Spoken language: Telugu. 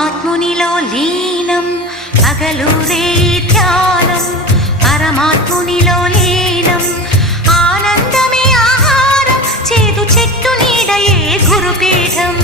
పరమాత్మునిలో లీనం పగలూరే ధ్యానం పరమాత్మునిలో లీనం ఆనందమే ఆహారం చేదు చెట్టు నీడయే గురుపీఠం